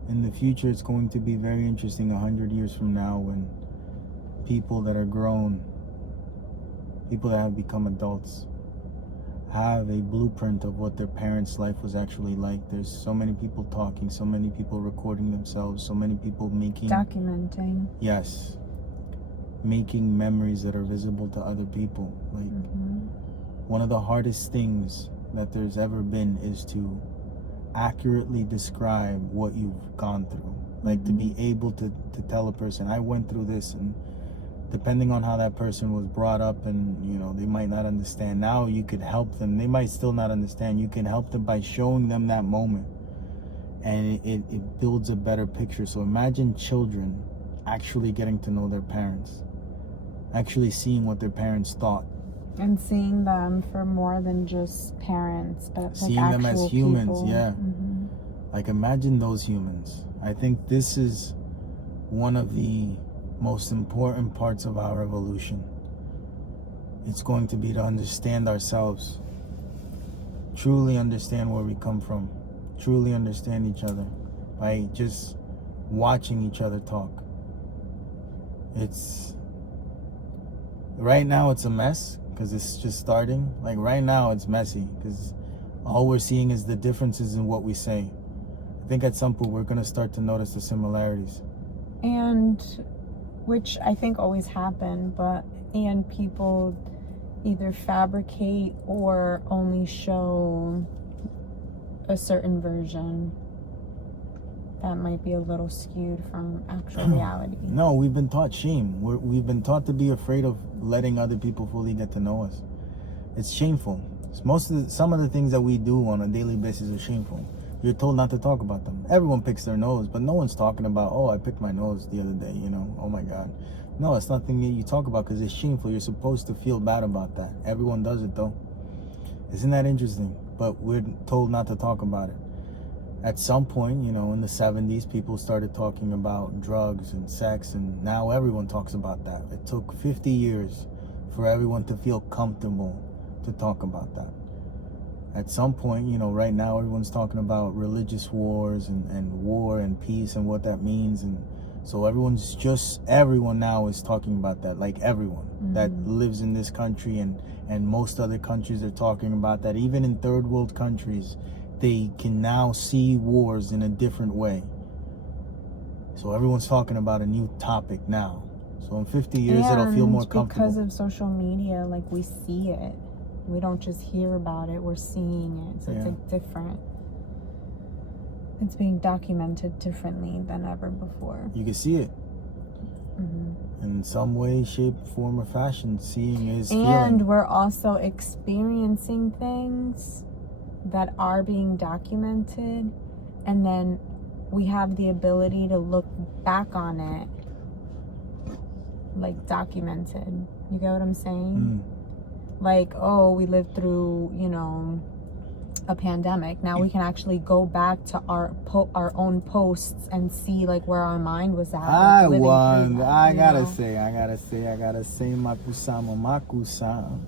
in the future it's going to be very interesting 100 years from now when people that are grown, people that have become adults, have a blueprint of what their parents' life was actually like. There's so many people talking, so many people recording themselves, so many people making... Documenting. Yes. Making memories that are visible to other people. Like, one of the hardest things that there's ever been is to accurately describe what you've gone through. Like, to be able to tell a person, I went through this, and depending on how that person was brought up, and you know, they might not understand. Now you could help them. They might still not understand. You can help them by showing them that moment, and it builds a better picture. So imagine children actually getting to know their parents, actually seeing what their parents thought, and seeing them for more than just parents, but like seeing them as humans. people. Yeah. Mm-hmm. Like, imagine those humans. I think this is one of the most important parts of our evolution. It's going to be to understand ourselves, truly understand where we come from, truly understand each other by just watching each other talk. It's right now it's a mess because it's just starting. Like right now it's messy because all we're seeing is the differences in what we say. I think at some point we're going to start to notice the similarities. And which I think always happen, and people either fabricate or only show a certain version that might be a little skewed from actual reality. No, we've been taught shame. We've been taught to be afraid of letting other people fully get to know us. It's shameful. Some of the things that we do on a daily basis are shameful. You're told not to talk about them. Everyone picks their nose, but no one's talking about, oh, I picked my nose the other day, you know, oh my God. No, it's nothing that you talk about because it's shameful. You're supposed to feel bad about that. Everyone does it though. Isn't that interesting? But we're told not to talk about it. At some point, you know, in the 70s, people started talking about drugs and sex, and now everyone talks about that. It took 50 years for everyone to feel comfortable to talk about that. At some point, you know, right now everyone's talking about religious wars and war and peace and what that means. And so everyone now is talking about that. Like everyone that lives in this country and most other countries are talking about that. Even in third world countries, they can now see wars in a different way. So everyone's talking about a new topic now. So in 50 years, it'll feel more comfortable. Because of social media, like we see it. We don't just hear about it, we're seeing it. So it's like different. It's being documented differently than ever before. You can see it. In some way, shape, form, or fashion. Seeing is feeling. And we're also experiencing things that are being documented, and then we have the ability to look back on it like documented. You get what I'm saying? Like, oh, we lived through, you know, a pandemic. Now we can actually go back to our own posts and see like where our mind was at. I gotta say, Makusama.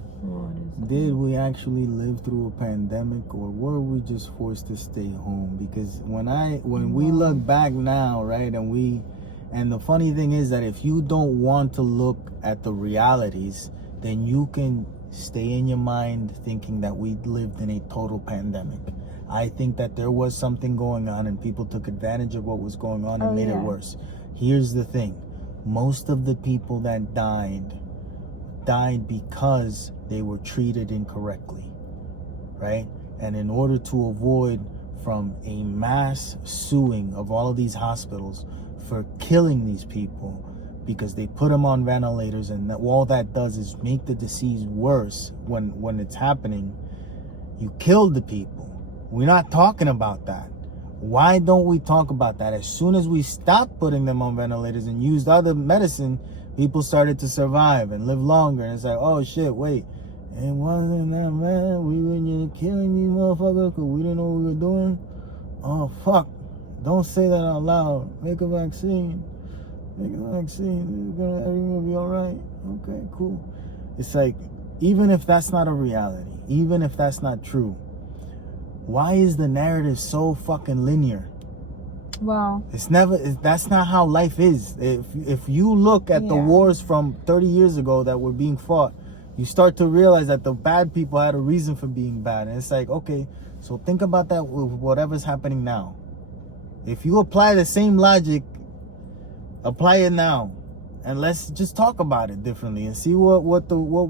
Did we actually live through a pandemic, or were we just forced to stay home? Because when we look back now, right, and the funny thing is that if you don't want to look at the realities, then you can stay in your mind thinking that we lived in a total pandemic. I think that there was something going on and people took advantage of what was going on and made it worse. Here's the thing. Most of the people that died because they were treated incorrectly, right? And in order to avoid from a mass suing of all of these hospitals for killing these people, because they put them on ventilators, and all that does is make the disease worse when it's happening. You killed the people. We're not talking about that. Why don't we talk about that? As soon as we stopped putting them on ventilators and used other medicine, people started to survive and live longer. And it's like, oh shit, wait, it wasn't that bad. We were just killing these motherfuckers because we didn't know what we were doing. Oh fuck, don't say that out loud. Make a vaccine. Everything will be all right. Okay, cool. It's like, even if that's not a reality, even if that's not true, why is the narrative so fucking linear? Well, that's not how life is. If you look at the wars from 30 years ago that were being fought, you start to realize that the bad people had a reason for being bad. And it's like, okay, so think about that with whatever's happening now. If you apply the same logic, apply it now, and let's just talk about it differently and see what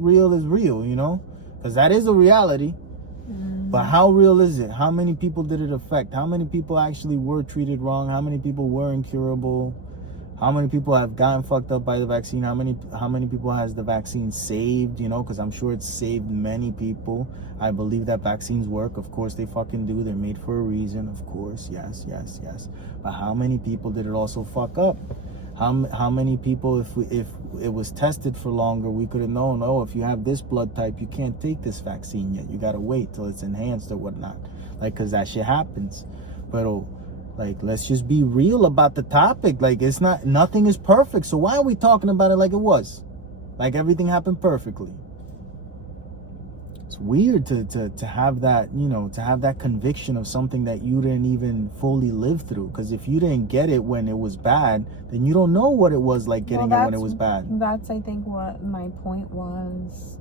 real is real, you know, because that is a reality. But how real is it? How many people did it affect? How many people actually were treated wrong? How many people were incurable? How many people have gotten fucked up by the vaccine? How many people has the vaccine saved? You know, because I'm sure it's saved many people. I believe that vaccines work. Of course they fucking do. They're made for a reason. Of course, yes. But how many people did it also fuck up? How many people, if it was tested for longer, we could have known, oh, if you have this blood type, you can't take this vaccine yet. You gotta wait till it's enhanced or whatnot. Like, cause that shit happens. But like, let's just be real about the topic. Like, nothing is perfect. So why are we talking about it like it was? Like everything happened perfectly. It's weird to have that, you know, to have that conviction of something that you didn't even fully live through. Because if you didn't get it when it was bad, then you don't know what it was like getting it when it was bad. That's, I think, what my point was.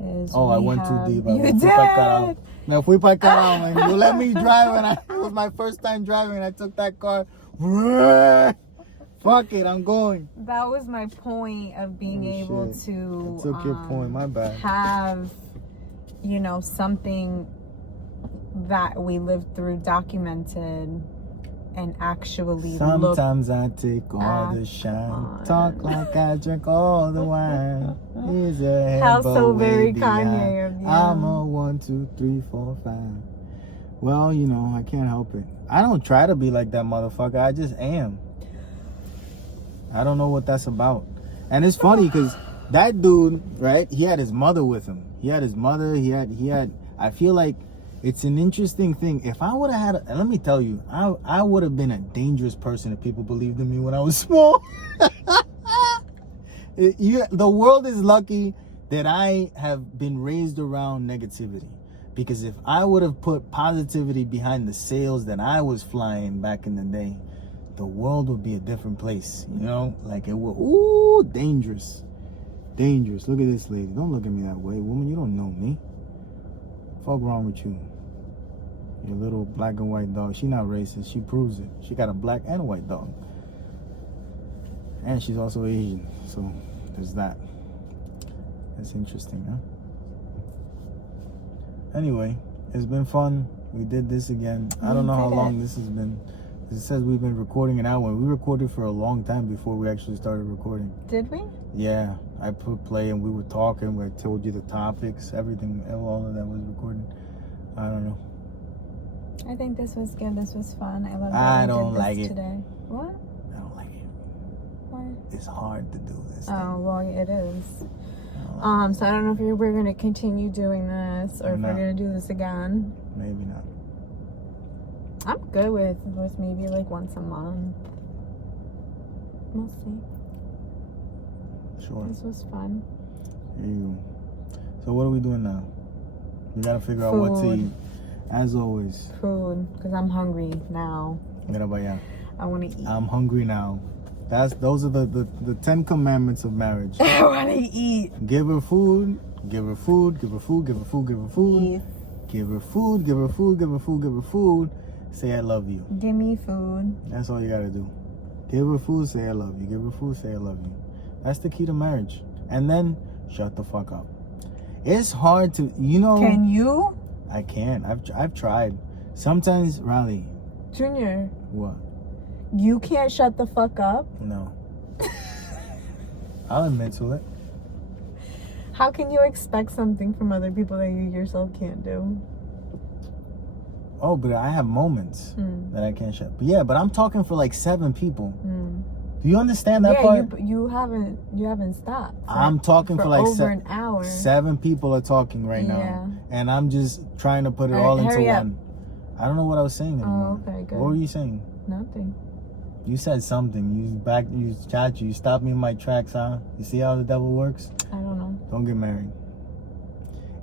I went too deep. You did. Me fui para carajo, man. You let me drive, and it was my first time driving, and I took that car. Fuck it, I'm going. That was my point of being able to. I took your point. My bad. Have, you know, something that we lived through documented and actually sometimes I take all the shine, talk like I drink all the wine. Here's your head, how so very behind. Kanye of you. I'm a 1, 2, 3, 4, 5. Well, you know, I can't help it. I don't try to be like that motherfucker. I just am. I don't know what that's about. And it's funny because that dude, right? He had his mother with him. He had his mother. He had. I feel like it's an interesting thing. If I would have had, let me tell you, I would have been a dangerous person if people believed in me when I was small. The world is lucky that I have been raised around negativity. Because if I would have put positivity behind the sails that I was flying back in the day, the world would be a different place. You know, like it would. Dangerous. Look at this lady. Don't look at me that way, woman. You don't know me. Fuck wrong with you? Your little black and white dog. She not racist. She proves it. She got a black and a white dog. And she's also Asian. So there's that. That's interesting, huh? Anyway, it's been fun. We did this again. I don't know how long this has been. It says we've been recording an hour. We recorded for a long time before we actually started recording. Did we? Yeah. I put play and we were talking. I told you the topics, everything, all of that was recorded. I don't know. I think this was good. This was fun. I love that I don't like it today. What? I don't like it. Why? It's hard to do this. Oh, well, it is. So I don't know if we're going to continue doing this or if we're going to do this again. Maybe not. I'm good with maybe like once a month. We'll see. Sure. This was fun. Here you go. So what are we doing now? We gotta figure out what to eat. As always. Food, because I'm hungry now. I want to eat. I'm hungry now. Those are the 10 commandments of marriage. I want to eat. Give her food. Give her food. Give her food. Give her food. Give her food. Eat. Give her food. Give her food. Give her food. Give her food. Say I love you. Give me food. That's all you gotta do. Give her food. Say I love you. Give her food. Say I love you. That's the key to marriage. And then shut the fuck up. It's hard to, you know. Can you? I can. I've tried. Sometimes, Rali. Junior. What? You can't shut the fuck up? No. I'll admit to it. How can you expect something from other people that you yourself can't do? Oh, but I have moments that I can't shut. But yeah, but I'm talking for like 7 people. Do you understand that part? Yeah, you haven't stopped. I'm talking for like over an hour. 7 people are talking right now, and I'm just trying to put it all into one. I don't know what I was saying anymore. Oh, okay, good. What were you saying? Nothing. You said something. You stopped me in my tracks, huh? You see how the devil works? I don't know. Don't get married.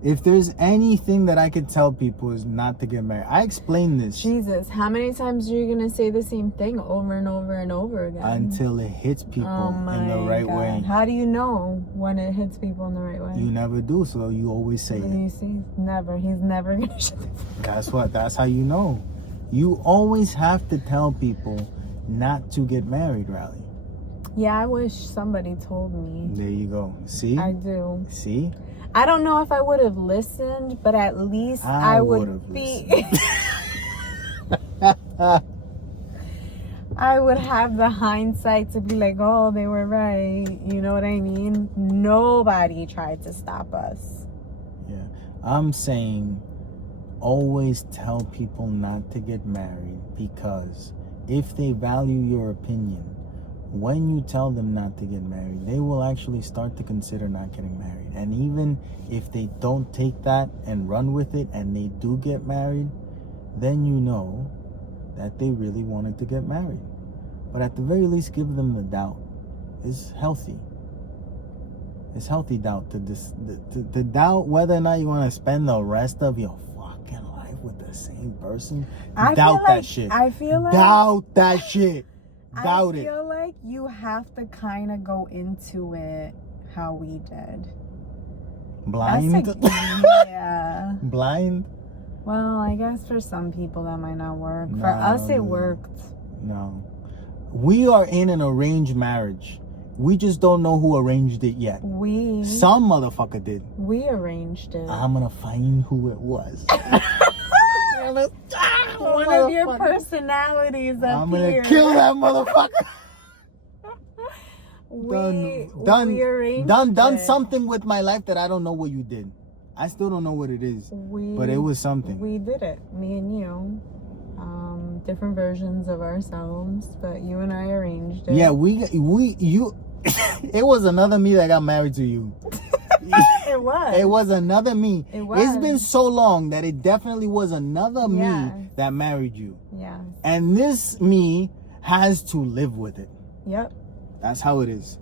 If there's anything that I could tell people is not to get married. I explained this. Jesus, how many times are you going to say the same thing over and over and over again? Until it hits people in the right way. How do you know when it hits people in the right way? You never do, so you always say it. You see, never. He's never going to shut the fuck up. That's what. That's how you know. You always have to tell people not to get married, Rali. Yeah, I wish somebody told me. There you go. See? I do. See? I don't know if I would have listened, but at least I would be. I would have the hindsight to be like, oh, they were right. You know what I mean? Nobody tried to stop us. Yeah. I'm saying always tell people not to get married, because if they value your opinion, when you tell them not to get married, they will actually start to consider not getting married. And even if they don't take that and run with it and they do get married, then you know that they really wanted to get married. But at the very least, give them the doubt. It's healthy. It's healthy doubt to doubt whether or not you want to spend the rest of your fucking life with the same person. Doubt that shit. I feel like doubt that shit. Doubt it. I feel like you have to kind of go into it how we did. Blind? Yeah. Blind? Well, I guess for some people that might not work. For us, it worked. No. We are in an arranged marriage. We just don't know who arranged it yet. Some motherfucker did. We arranged it. I'm gonna find who it was. One of your personalities up I'm gonna here. kill that motherfucker. We done something with my life that I don't know what you did. I still don't know what it is. But it was something. We did it. Me and you. Different versions of ourselves, but you and I arranged it. Yeah, you. It was another me that got married to you. It was. It was another me. It was. It's been so long that it definitely was another me that married you. Yeah. And this me has to live with it. Yep. That's how it is.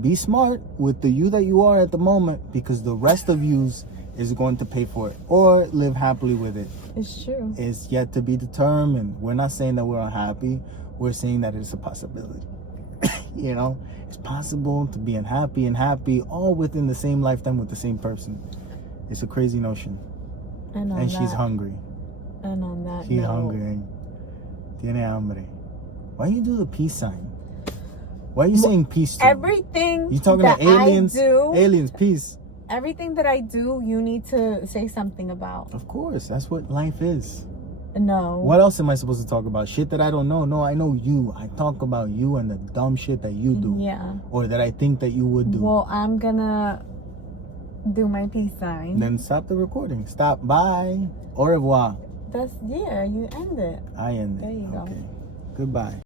Be smart with the you that you are at the moment, because the rest of yous is going to pay for it or live happily with it. It's true. It's yet to be determined. We're not saying that we're unhappy. We're saying that it's a possibility. You know, it's possible to be unhappy and happy all within the same lifetime with the same person. It's a crazy notion. And she's hungry. And on that She's note, hungry. Tiene hambre. Why you do the peace sign? Why are you saying peace to everything you talking that to aliens? I do, aliens, peace. Everything that I do, you need to say something about. Of course, that's what life is. No. What else am I supposed to talk about? Shit that I don't know. No, I know you. I talk about you and the dumb shit that you do. Yeah. Or that I think that you would do. Well, I'm gonna do my peace sign. Then stop the recording. Stop. Bye. Au revoir. You end it. I end it. There you go. Okay. Goodbye.